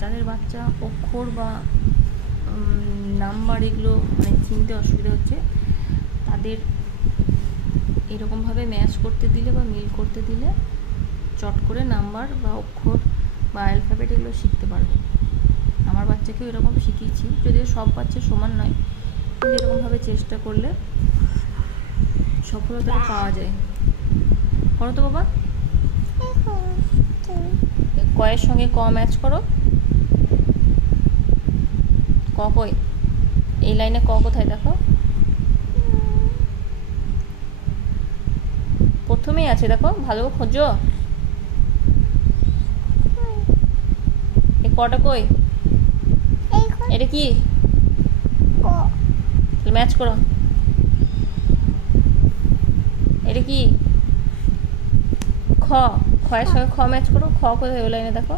যাদের বাচ্চা অক্ষর বা নাম্বার এগুলো মানে চিনতে অসুবিধা হচ্ছে, তাদের এরকমভাবে ম্যাচ করতে দিলে বা মিল করতে দিলে চট করে নাম্বার বা অক্ষর বা অ্যালফাবেট এগুলো শিখতে পারবে। আমার বাচ্চাকেও এরকম শিখিয়েছি, যদিও সব বাচ্চা সমান নয়, কিন্তু এরকমভাবে চেষ্টা করলে সফলতাটা পাওয়া যায়। করো তো বাবা। কয়ের সঙ্গে ক ম্যাচ করো। ক কই? এই লাইনে ক কোথায় দেখো? প্রথমেই আছে, দেখো, ভালো খোঁজো। এই কটা কই? এটা কি? ম্যাচ করো। এটা কি? খ। খয়ের সঙ্গে খ ম্যাচ করো। খ কোথায়? ওই লাইনে দেখো।